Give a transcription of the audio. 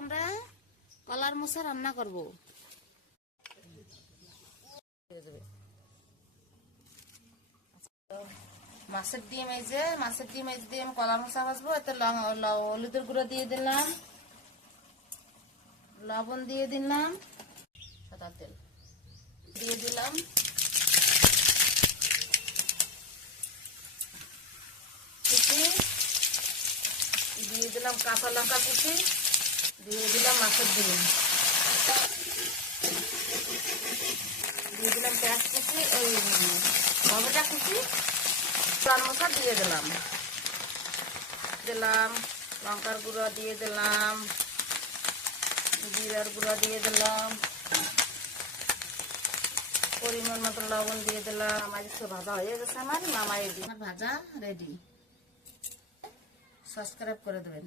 আমরা কলার মোচা রান্না করব। মাছের ডিম, এই যে মাছের ডিম, এই দিয়ে আমি কলার মোচা ভাজবো। এতে হলুদের গুঁড়ো দিয়ে দিলাম, লবণ দিয়ে দিলাম, সাদা তেল দিয়ে দিলাম, কুচি দিয়ে দিলাম, কাঁচা লঙ্কা কুচি দিয়ে দিলাম, মাছের ডিম দিয়ে দিলাম, পেঁয়াজ কুচি, ওই টমেটো কুচি, কলার মোচা দিয়ে দিলাম, লঙ্কার গুঁড়ো দিয়ে দিলাম, জিরার গুঁড়ো দিয়ে দিলাম, পরিমাণ মতো লবণ দিয়ে দিলাম। আমার ভাজা হয়ে গেছে, আমার নামাই দিই। ভাজা রেডি। সাবস্ক্রাইব করে দেবেন।